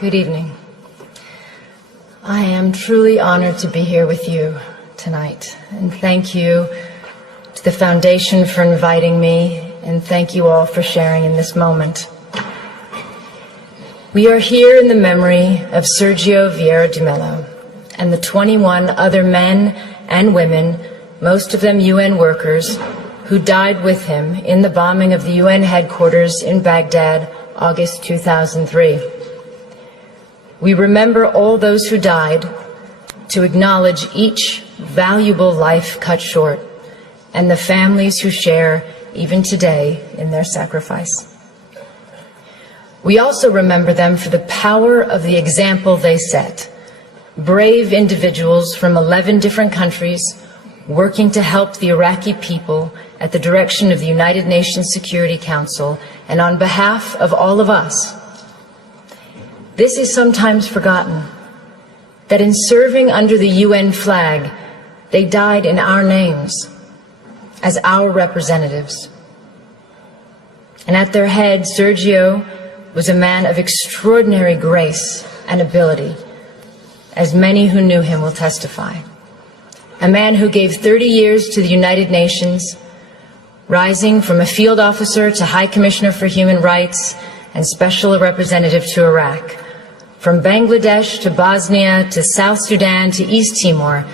Good evening. I am truly honored to be here with you tonight, and thank you to the Foundation for inviting me, and thank you all for sharing in this moment. We are here in the memory of Sergio Vieira de Mello and the 21 other men and women, most of them UN workers, who died with him in the bombing of the UN headquarters in Baghdad, August 2003. We remember all those who died to acknowledge each valuable life cut short and the families who share, even today, in their sacrifice. We also remember them for the power of the example they set. Brave individuals from 11 different countries working to help the Iraqi people at the direction of the United Nations Security Council and on behalf of all of us. This is sometimes forgotten, that in serving under the UN flag, they died in our names, as our representatives. And at their head, Sergio was a man of extraordinary grace and ability, as many who knew him will testify. A man who gave 30 years to the United Nations, rising from a field officer to High Commissioner for Human Rights and Special Representative to Iraq. From Bangladesh to Bosnia to South Sudan to East Timor,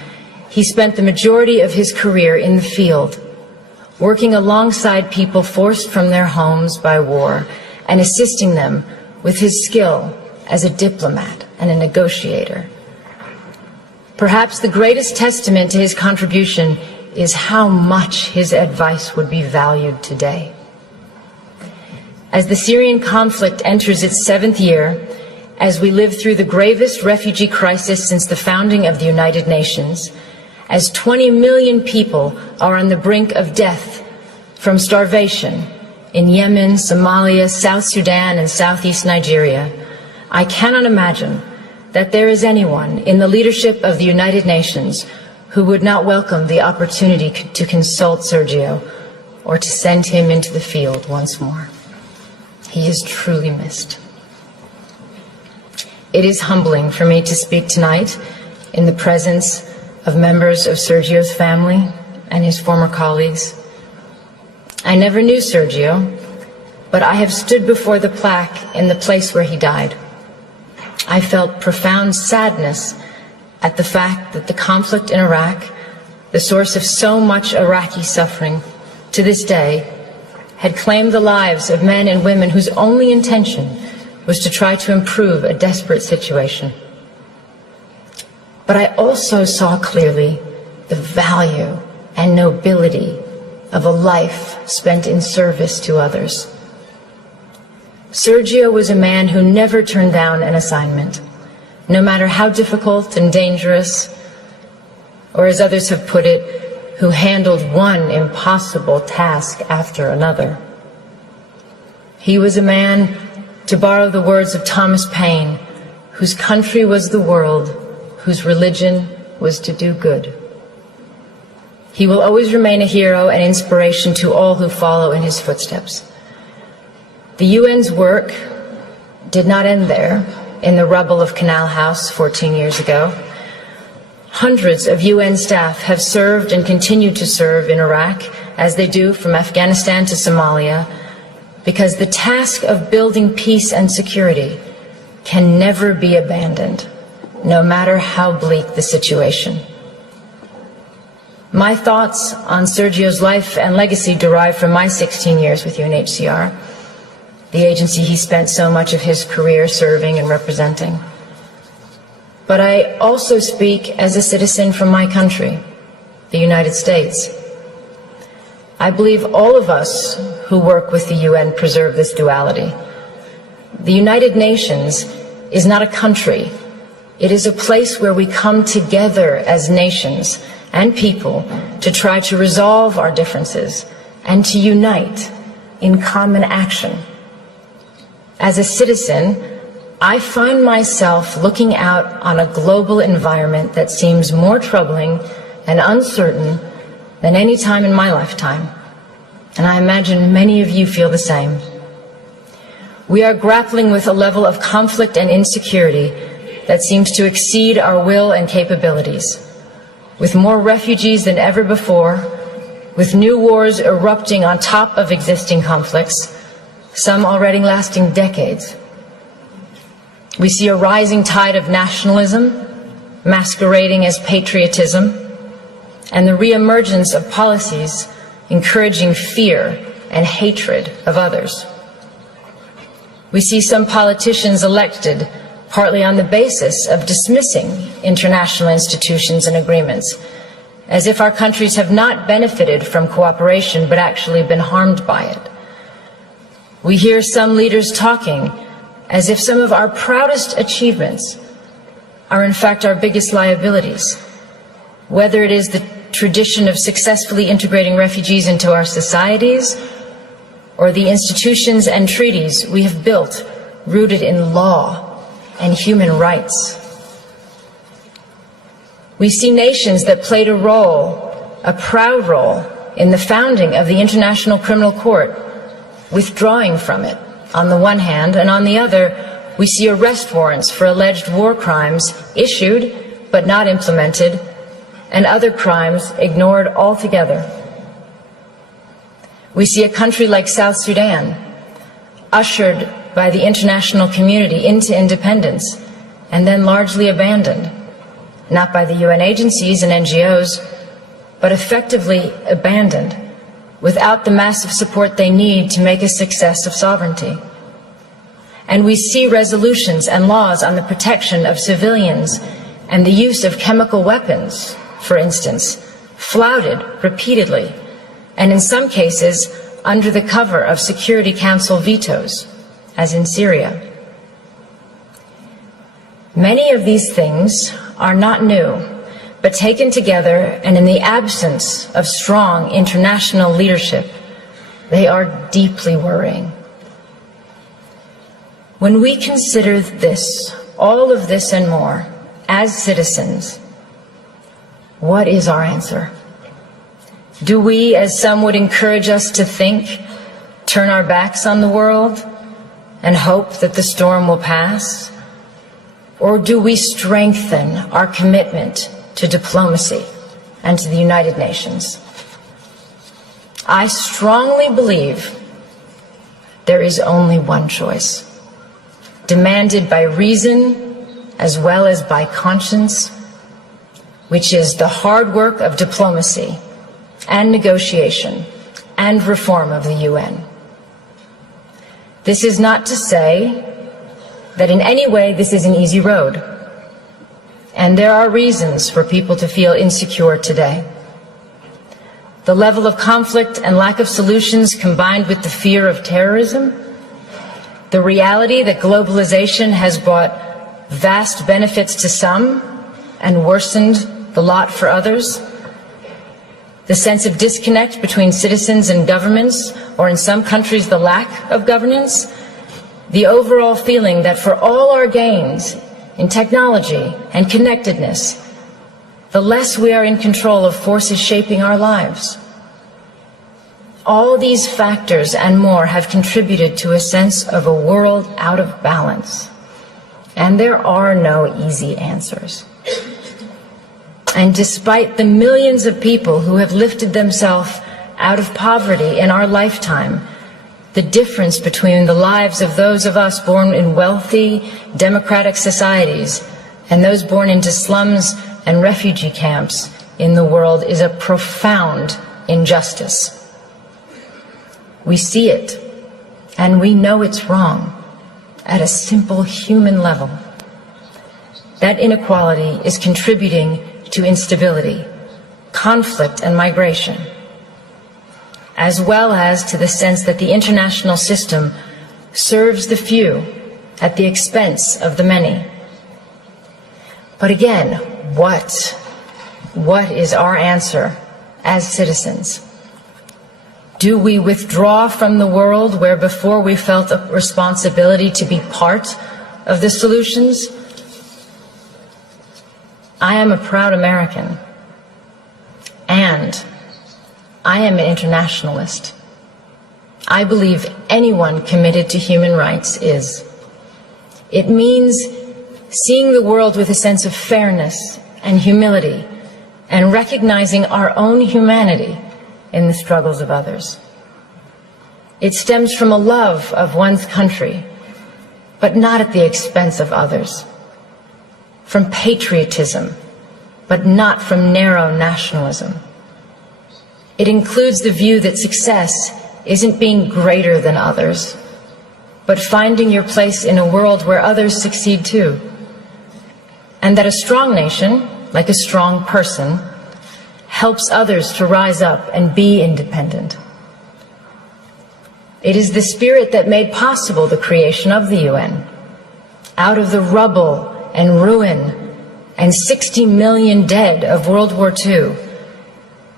he spent the majority of his career in the field, working alongside people forced from their homes by war and assisting them with his skill as a diplomat and a negotiator. Perhaps the greatest testament to his contribution is how much his advice would be valued today. As the Syrian conflict enters its 7th year, as we live through the gravest refugee crisis since the founding of the United Nations, as 20 million people are on the brink of death from starvation in Yemen, Somalia, South Sudan, and Southeast Nigeria, I cannot imagine that there is anyone in the leadership of the United Nations who would not welcome the opportunity to consult Sergio or to send him into the field once more. He is truly missed. It is humbling for me to speak tonight in the presence of members of Sergio's family and his former colleagues. I never knew Sergio, but I have stood before the plaque in the place where he died. I felt profound sadness at the fact that the conflict in Iraq, the source of so much Iraqi suffering to this day, had claimed the lives of men and women whose only intention was to try to improve a desperate situation. But I also saw clearly the value and nobility of a life spent in service to others. Sergio was a man who never turned down an assignment, no matter how difficult and dangerous, or as others have put it, who handled one impossible task after another. He was a man, to borrow the words of Thomas Paine, whose country was the world, whose religion was to do good. He will always remain a hero and inspiration to all who follow in his footsteps. The UN's work did not end there, in the rubble of Canal House 14 years ago. Hundreds of UN staff have served and continue to serve in Iraq, as they do from Afghanistan to Somalia, because the task of building peace and security can never be abandoned, no matter how bleak the situation. My thoughts on Sergio's life and legacy derive from my 16 years with UNHCR, the agency he spent so much of his career serving and representing. But I also speak as a citizen from my country, the United States. I believe all of us who work with the UN preserve this duality. The United Nations is not a country. It is a place where we come together as nations and people to try to resolve our differences and to unite in common action. As a citizen, I find myself looking out on a global environment that seems more troubling and uncertain than any time in my lifetime. And I imagine many of you feel the same. We are grappling with a level of conflict and insecurity that seems to exceed our will and capabilities, with more refugees than ever before, with new wars erupting on top of existing conflicts, some already lasting decades. We see a rising tide of nationalism, masquerading as patriotism, and the reemergence of policies encouraging fear and hatred of others. We see some politicians elected partly on the basis of dismissing international institutions and agreements, as if our countries have not benefited from cooperation but actually been harmed by it. We hear some leaders talking as if some of our proudest achievements are in fact our biggest liabilities, whether it is the tradition of successfully integrating refugees into our societies or the institutions and treaties we have built rooted in law and human rights. We see nations that played a proud role in the founding of the International Criminal Court, withdrawing from it on the one hand, and on the other, we see arrest warrants for alleged war crimes issued but not implemented, and other crimes ignored altogether. We see a country like South Sudan, ushered by the international community into independence, and then largely abandoned, not by the UN agencies and NGOs, but effectively abandoned, without the massive support they need to make a success of sovereignty. And we see resolutions and laws on the protection of civilians and the use of chemical weapons, for instance, flouted repeatedly, and in some cases under the cover of Security Council vetoes, as in Syria. Many of these things are not new, but taken together and in the absence of strong international leadership, they are deeply worrying. When we consider this, all of this and more, as citizens, what is our answer? Do we, as some would encourage us to think, turn our backs on the world and hope that the storm will pass? Or do we strengthen our commitment to diplomacy and to the United Nations? I strongly believe there is only one choice, demanded by reason as well as by conscience, which is the hard work of diplomacy and negotiation and reform of the UN. This is not to say that in any way this is an easy road, and there are reasons for people to feel insecure today. The level of conflict and lack of solutions combined with the fear of terrorism, the reality that globalization has brought vast benefits to some and worsened the lot for others, the sense of disconnect between citizens and governments, or in some countries the lack of governance, the overall feeling that for all our gains in technology and connectedness, the less we are in control of forces shaping our lives. All these factors and more have contributed to a sense of a world out of balance. And there are no easy answers. And despite the millions of people who have lifted themselves out of poverty in our lifetime, the difference between the lives of those of us born in wealthy, democratic societies and those born into slums and refugee camps in the world is a profound injustice. We see it, and we know it's wrong at a simple human level. That inequality is contributing to instability, conflict, and migration, as well as to the sense that the international system serves the few at the expense of the many. But again, what is our answer as citizens? Do we withdraw from the world where before we felt a responsibility to be part of the solutions? I am a proud American, and I am an internationalist. I believe anyone committed to human rights is. It means seeing the world with a sense of fairness and humility and recognizing our own humanity in the struggles of others. It stems from a love of one's country, but not at the expense of others. From patriotism, but not from narrow nationalism. It includes the view that success isn't being greater than others, but finding your place in a world where others succeed too. And that a strong nation, like a strong person, helps others to rise up and be independent. It is the spirit that made possible the creation of the UN. Out of the rubble and ruin and 60 million dead of World War II,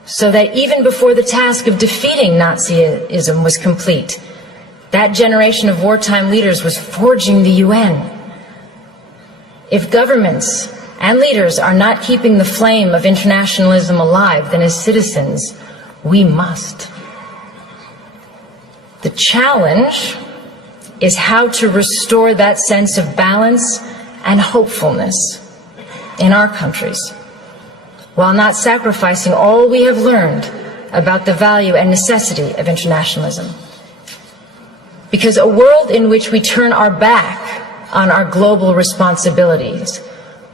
so that even before the task of defeating Nazism was complete, that generation of wartime leaders was forging the UN. If governments and leaders are not keeping the flame of internationalism alive, then as citizens, we must. The challenge is how to restore that sense of balance and hopefulness in our countries, while not sacrificing all we have learned about the value and necessity of internationalism. Because a world in which we turn our back on our global responsibilities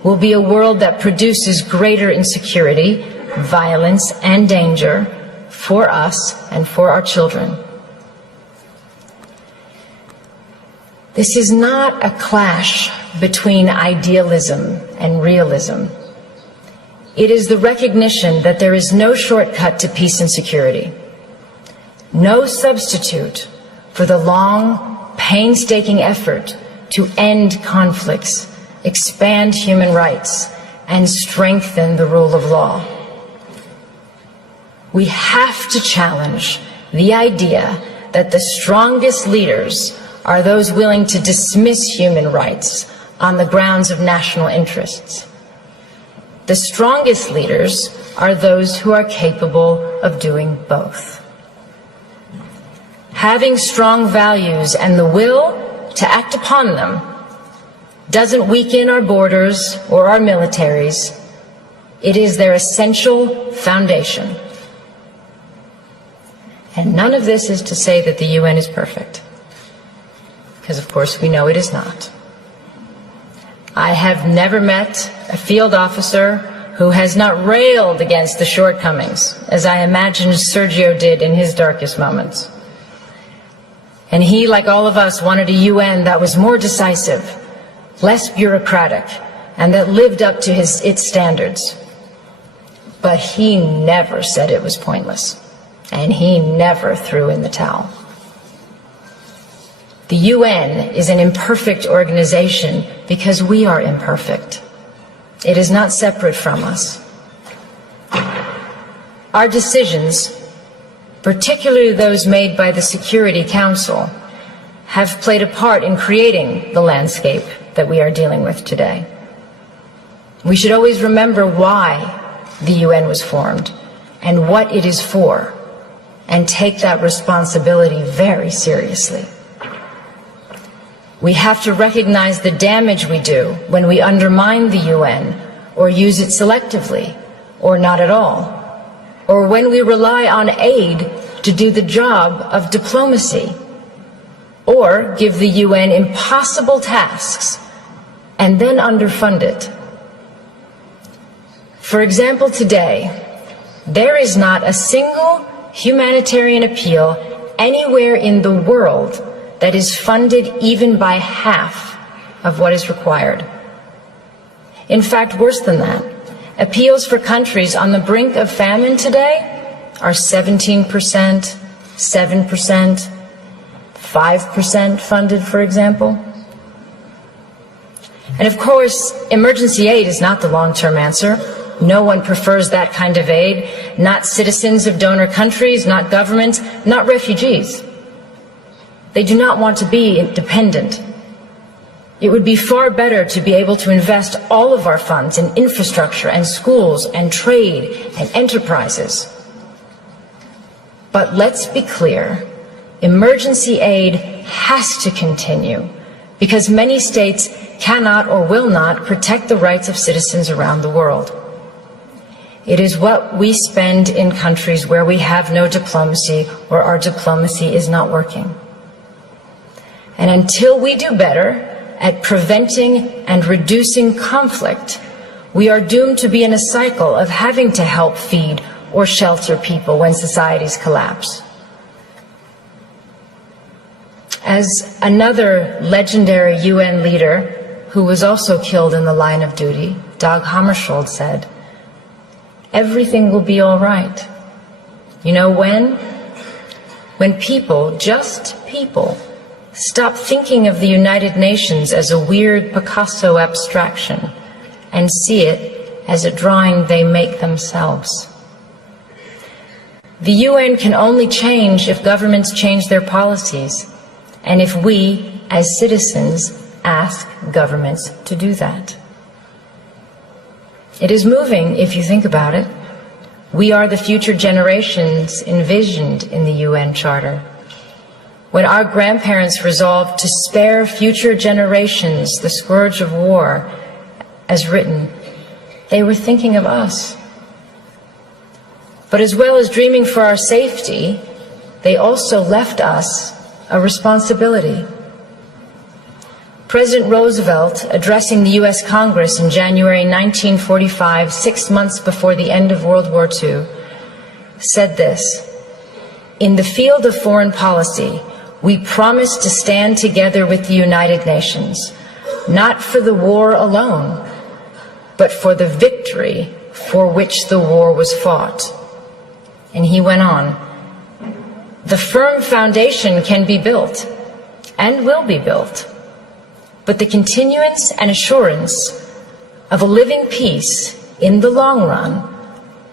will be a world that produces greater insecurity, violence, and danger for us and for our children. This is not a clash between idealism and realism. It is the recognition that there is no shortcut to peace and security, no substitute for the long, painstaking effort to end conflicts, expand human rights, and strengthen the rule of law. We have to challenge the idea that the strongest leaders are those willing to dismiss human rights on the grounds of national interests. The strongest leaders are those who are capable of doing both. Having strong values and the will to act upon them doesn't weaken our borders or our militaries. It is their essential foundation. And none of this is to say that the UN is perfect, because of course we know it is not. I have never met a field officer who has not railed against the shortcomings, as I imagine Sergio did in his darkest moments. And he, like all of us, wanted a UN that was more decisive, less bureaucratic, and that lived up to its standards. But he never said it was pointless, and he never threw in the towel. The UN is an imperfect organization because we are imperfect. It is not separate from us. Our decisions, particularly those made by the Security Council, have played a part in creating the landscape that we are dealing with today. We should always remember why the UN was formed and what it is for, and take that responsibility very seriously. We have to recognize the damage we do when we undermine the UN or use it selectively or not at all, or when we rely on aid to do the job of diplomacy, or give the UN impossible tasks and then underfund it. For example, today, there is not a single humanitarian appeal anywhere in the world that is funded even by half of what is required. In fact, worse than that, appeals for countries on the brink of famine today are 17%, 7%, 5% funded, for example. And of course, emergency aid is not the long-term answer. No one prefers that kind of aid, not citizens of donor countries, not governments, not refugees. They do not want to be dependent. It would be far better to be able to invest all of our funds in infrastructure and schools and trade and enterprises. But let's be clear, emergency aid has to continue because many states cannot or will not protect the rights of citizens around the world. It is what we spend in countries where we have no diplomacy or our diplomacy is not working. And until we do better at preventing and reducing conflict, we are doomed to be in a cycle of having to help feed or shelter people when societies collapse. As another legendary UN leader who was also killed in the line of duty, Dag Hammarskjöld, said, "Everything will be all right." You know when? When people, just people, stop thinking of the United Nations as a weird Picasso abstraction and see it as a drawing they make themselves. The UN can only change if governments change their policies, and if we, as citizens, ask governments to do that. It is moving if you think about it. We are the future generations envisioned in the UN Charter. When our grandparents resolved to spare future generations the scourge of war, as written, they were thinking of us. But as well as dreaming for our safety, they also left us a responsibility. President Roosevelt, addressing the U.S. Congress in January 1945, 6 months before the end of World War II, said this, "In the field of foreign policy, we promise to stand together with the United Nations, not for the war alone, but for the victory for which the war was fought." And he went on, "The firm foundation can be built and will be built, but the continuance and assurance of a living peace in the long run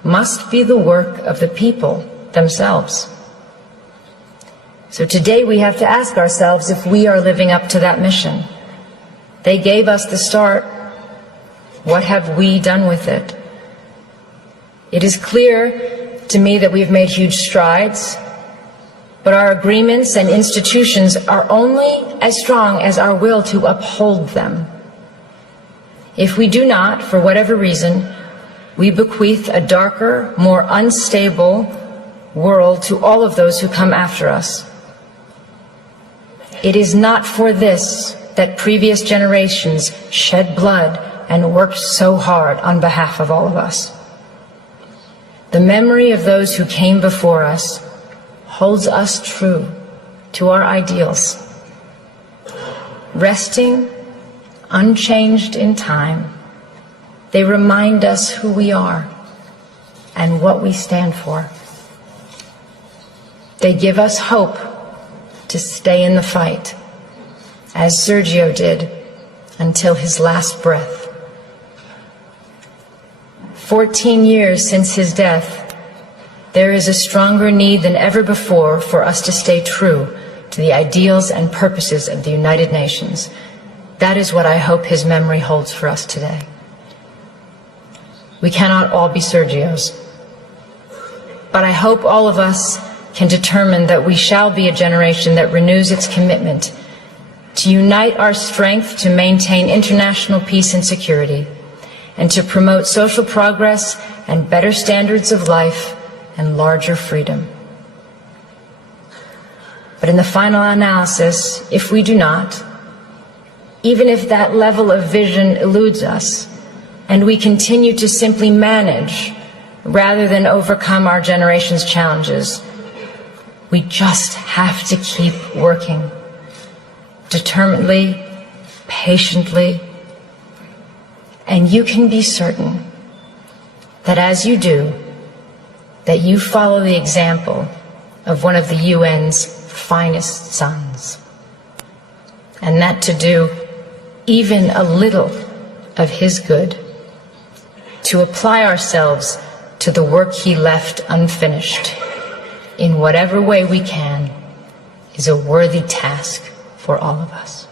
must be the work of the people themselves." So today we have to ask ourselves if we are living up to that mission. They gave us the start. What have we done with it? It is clear to me that we've made huge strides, but our agreements and institutions are only as strong as our will to uphold them. If we do not, for whatever reason, we bequeath a darker, more unstable world to all of those who come after us. It is not for this that previous generations shed blood and worked so hard on behalf of all of us. The memory of those who came before us holds us true to our ideals, resting unchanged in time. They remind us who we are and what we stand for. They give us hope to stay in the fight, as Sergio did until his last breath. 14 years since his death, there is a stronger need than ever before for us to stay true to the ideals and purposes of the United Nations. That is what I hope his memory holds for us today. We cannot all be Sergios, but I hope all of us can determine that we shall be a generation that renews its commitment to unite our strength to maintain international peace and security, and to promote social progress and better standards of life and larger freedom. But in the final analysis, if we do not, even if that level of vision eludes us, and we continue to simply manage rather than overcome our generation's challenges, we just have to keep working, determinedly, patiently, and you can be certain that as you do, that you follow the example of one of the UN's finest sons, and that to do even a little of his good, to apply ourselves to the work he left unfinished, in whatever way we can, is a worthy task for all of us.